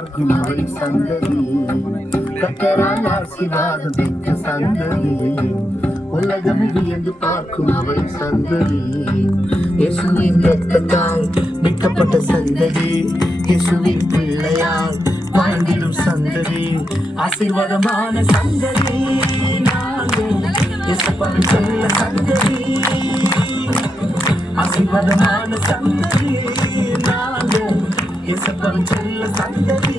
பார்க்கும் அவள் சந்ததி கத்தரால் ஆசீர்வாதம் பெற்ற சந்ததி உலகம் வியந்து பார்க்கும் அவள் சந்ததி இயேசுவின் இரத்தத்தால் மீட்கப்பட்ட சந்ததி இயேசுவின் பிள்ளையால் வாழ்ந்திடும் சந்ததி ஆசீர்வாதமான சந்ததி நாங்கள் இயேசுவின் செல்ல சந்ததி ஆசீர்வாதமான சந்ததி நாங்கள் இயேசுவின் செல்ல சந்ததி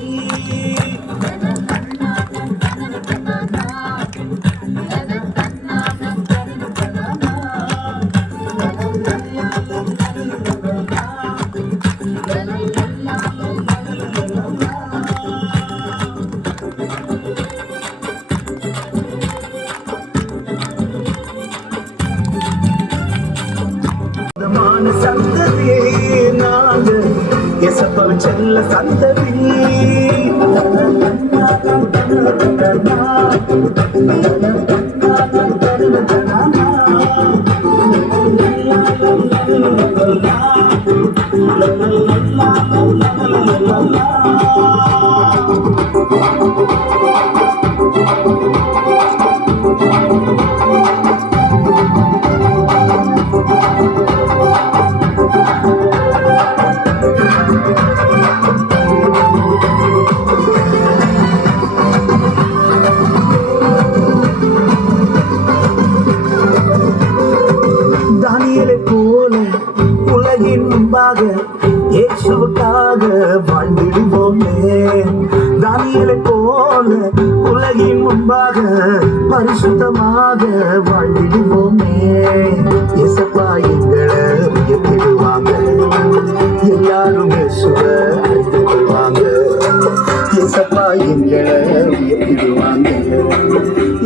சந்ததி நாங்கள் இயேசுவின் செல்ல சந்ததி இயேசுவுக்காக வாழ்ந்திடுவோமே தானியேலை போல உலகின் முன்பாக பரிசுத்தமாக வாழ்ந்திடுவோமே இயேசப்பா எங்களை உயர்த்திடுவாங்க எல்லாரும் இயேசுவை அறிந்து கொள்வாங்க இயேசப்பா எங்களை உயர்த்திடுவாங்க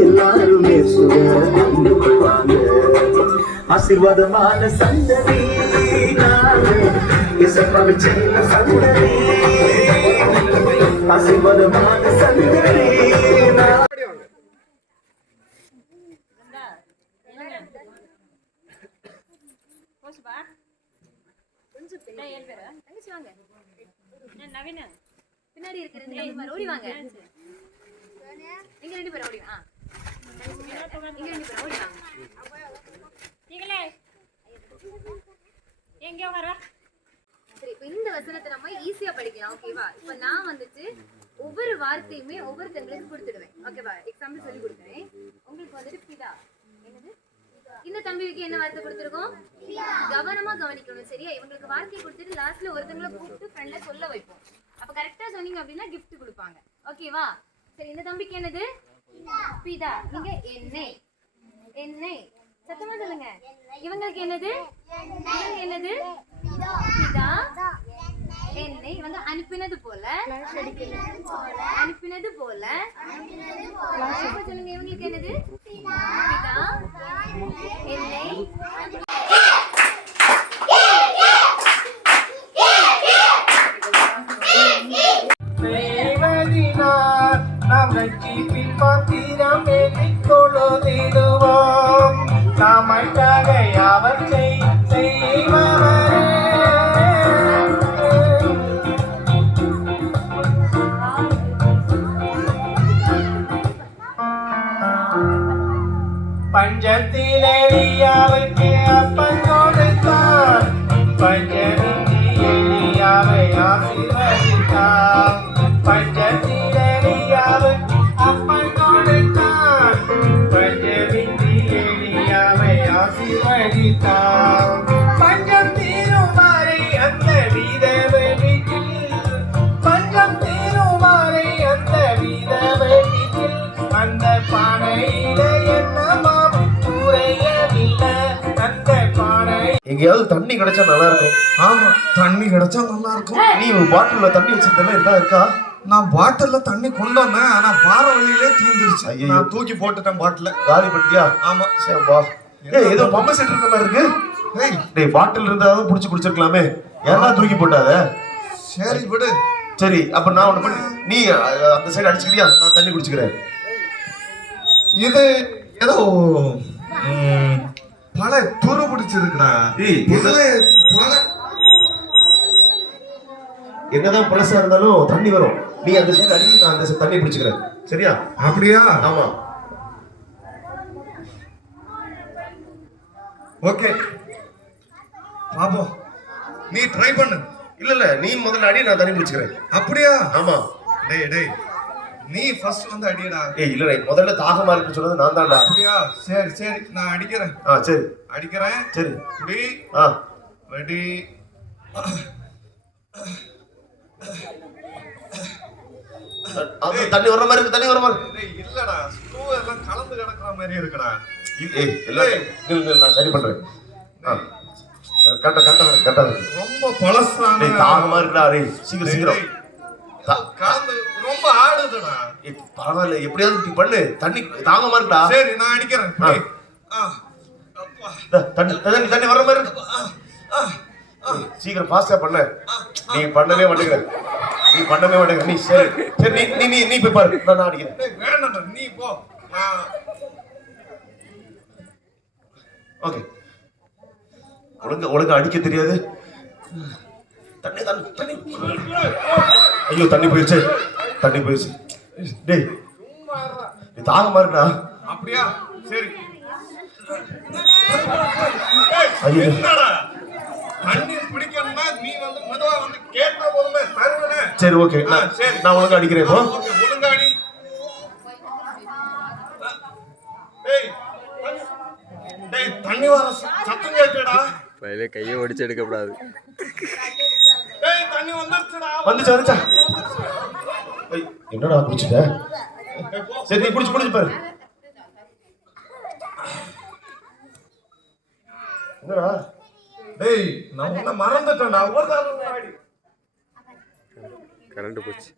எல்லாரும் இயேசுவை அறிந்து கொள்வாங்க ஆசீர்வாதமான சந்ததி இயேசுவின் செல்ல சந்ததி ஆசீர்வாதமான சந்ததி பின்னாடி இருக்கிறது ஓடி வாங்க நீங்க 2 பேரும் ஓடி நீங்க 2 பேரும் ஓடி வாங்க நீங்களே எங்க வர சரி இப்போ இந்த வசனத்தை நம்ம ஈஸியா படிக்கலாம் ஓகேவா இப்போ நான் வந்துட்டு ஒவ்வொரு வார்த்தையுமே ஒவ்வொருத்தங்களுக்கு கொடுத்துடுவேன் ஓகேவா எக்ஸாம்பிள் சொல்லி கொடுக்குறேன் உங்களுக்கு வந்துட்டு பிதா என்னது இந்த தம்பிக்கு என்ன வார்த்தை கொடுத்துருக்கோம் கவனமா கவனிக்கணும் சரியா இவங்களுக்கு வார்த்தையை கொடுத்துட்டு லாஸ்ட்ல ஒருத்தங்களை கூப்பிட்டு ஃப்ரெண்ட்ல சொல்ல வைப்போம் அப்ப கரெக்டா சொன்னீங்க அப்படின்னா கிஃப்ட் கொடுப்பாங்க ஓகேவா சரி இந்த தம்பிக்கு என்னது பிதா நீங்க எண்ணெய் எண்ணெய் சத்தமா சொல்லுங்க இவங்களுக்கு என்னது என்னது பிதா எண்ணெய் இவங்க அனுப்பினது போல அனுப்பினது போல சொல்லுங்க இவங்களுக்கு என்னது பிதா எண்ணெய் பாத்திரம் தொழுதிடுவோம் நமக்காக அவற்றை செய்வரே பஞ்சத்திலே எலியாவுக்கு அப்பன் கொடுத்தார் பஞ்சமின்றி எலியாவை ஆசீர்வதித்தார் பஞ்சத்திலே எலியாவுக்கு அப்பன் கொடுத்தார் பஞ்சமின்றி எலியாவை ஆசீர்வதித்தார் பஞ்சம் தீரும் வரை அந்த விதவை வீட்டில் பஞ்சம் தீரும் வரை அந்த விதவை வீட்டில் அந்த பானையில எங்கேயாவது தண்ணி கிடைச்சா நல்லா இருக்கும். ஆமா தண்ணி கிடைச்சா நல்லா இருக்கும். நீ பாட்டில்ல தண்ணி வச்சிருந்தா என்ன இருக்கா? நான் பாட்டில்ல தண்ணி கொண்டு வந்தேன், ஆனா பாற வழியிலே தீந்துருச்சு. நான் தூக்கி போட்டுட்டேன் பாட்டில. காலி பண்ணிட்டியா? ஆமா. சரி வா. ஏய் ஏதோ பம்பு செட் இருக்க மாதிரி இருக்கு. டேய் பாட்டில் இருந்தாலும் புடிச்சு குடிச்சிருக்கலாமே. ஏன்னா தூக்கி போட்டாத. சரி விடு. சரி அப்ப நான் ஒண்ணு பண்ணி நீ அந்த சைடு அடிச்சுக்கிறியா? நான் தண்ணி குடிச்சுக்கிறேன். இது ஏதோ பல துரு பிடிச்சிருக்குடா. என்னதான் பழசா இருந்தாலும் தண்ணி வரும். நீ அந்த சைடு அடி, நான் அந்த side தண்ணி பிடிச்சுக்கிறேன். சரியா? அப்படியா? ஆமா. ஓகே பாப்போம், நீ ட்ரை பண்ணு. இல்ல நீ முதல்ல அடி, நான் தண்ணி பிடிச்சுக்கிறேன். அப்படியா? ஆமா. டேய் நீ ஃபர்ஸ்ட் வந்து அடியடா. இல்ல முதல்ல தாகமா இருக்குன்னு சொன்னது நான் தான்டா. அப்படியா? சரி நான் அடிக்கிறேன். சரி அடிக்கிறேன். சரி. ரெடி? ரெடி. தண்ணி வர மாதிரி இருக்கு, தண்ணி வர மாதிரி. டேய் இல்லடா, ஸ்டூ எல்லாம் கலந்து கிடக்குற மாதிரி இருக்குடா. நான் சரி பண்றேன். கரெக்டா ரொம்ப பழசான தாகமா இருக்குடா. சீக்கிரம் கலந்து ரொம்ப ஆடுதுடா. பரவாயில்ல, எப்படியாவது இப்படி பண்ணு. தண்ணி தாகமா இருக்குடா. சரி நான் அடிக்கிறேன். தண்ணி வர மாதிரி இருக்கு. சீக்கிரம் ஃபாஸ்டா பண்ண. நீ பண்ணவே மாட்டேங்கிற. நீ சரி நீ போய் பாரு, நான் அடிக்கிறேன். வேண்டாம்டா, நீ போ. ஓகே. ஒழுங்கா அடிக்க தெரியாது. தண்ணி ஐயோ, தண்ணி போயிடுச்சு. டேய் நீ தாகமா இருக்குடா. அப்படியா? சரி. ஐயோ என்னடா தண்ணி பிடிக்கணும்னா நீ வந்து மெதுவா வந்து கேட்ட போதுமே தருவனே. சரி ஓகே, நான் ஒழுங்கா அடிக்கிறேன். இப்போ ஒழுங்கா அடி. டேய் தண்ணி வர சத்தம் கேக்குடா. பையில கையை ஒடிச்சு எடுக்க கூடாது. டேய் தண்ணி வந்துருச்சுடா. வந்துச்சா? என்னடா குடிச்சிட்ட? சரி நீ குடிச்சு பாரு. என்னடா? டேய் நான் உன்னை மறந்துட்டேன்டா. ஒரு தடவை அடி. கரண்ட் போச்சு.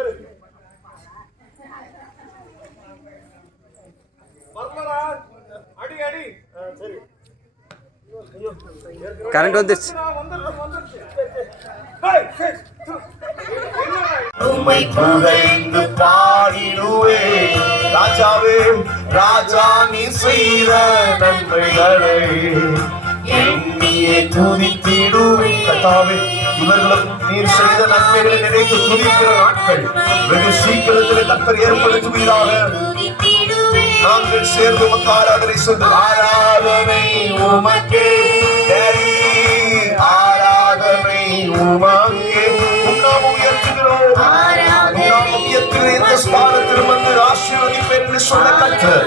அடி. சரி. கரண்ட் வந்துருச்சு. உம்மை புகழ்ந்து பாடிடுவே ராஜாவே, ராஜா நீ செய்த நன்மைகளை எண்ணியே துதித்திடுவே. கர்த்தாவே, இவர்களும் நீர் செய்த நன்மைகளை நினைத்து துதிக்கிற நாட்கள் வெகு சீக்கிரத்தில் கர்த்தர் ஏற்படுத்துவீராக. நாங்கள் சேர்ந்து உமக்கு ஆராதனை சொல்லு. ஆராதனை உமக்கே, ஆராதனை உமக்கே. உன்னாம உயர்த்துகிறோம். இந்த ஸ்தானத்தில் வந்து ஆசீர்வதிப்பேன் என்று சொன்ன கர்த்தர்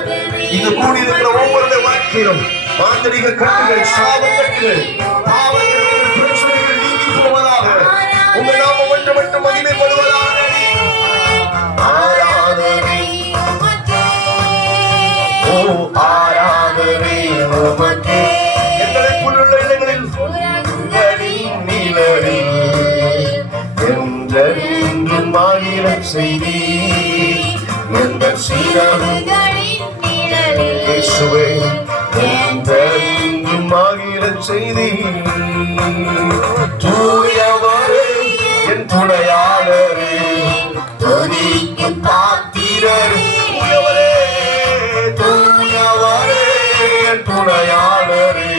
இது கூடி இருக்கிற ஒவ்வொரு வாழ்க்கையிலும் மாந்திரிக கட்டுகள், சாப கட்டுகள், பாவங்கள், பிரச்சனைகள் நீங்கி போவதாக. உங்க நாம மட்டும் மகிமைப்படுவதாக. ஆராதனை ஆராதனை உமக்கே. எங்களை புல்லுள்ள இடங்களில் நீலரில் என்றென்றும் மாநிலம் செய்தி எங்கள் சீரமைகளின் இயேசுவே என்றென்றும் மாநிலம் செய்தி. தூயவரே என் துணையாளரே, துதிக்கும் பாத்திரரே. தூயவரே என் துணையாளரே,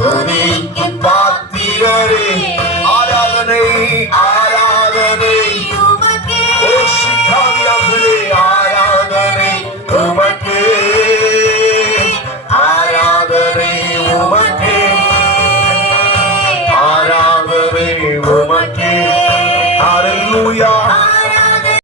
துதிக்கும் பாத்திரரே. ஆராதனை ஆராதனை ஓஷிகாவியாகவே. ஆராதனை உமக்கே, ஆராதனை உமக்கே, ஆராதனை உமக்கே. ஹல்லேலூயா.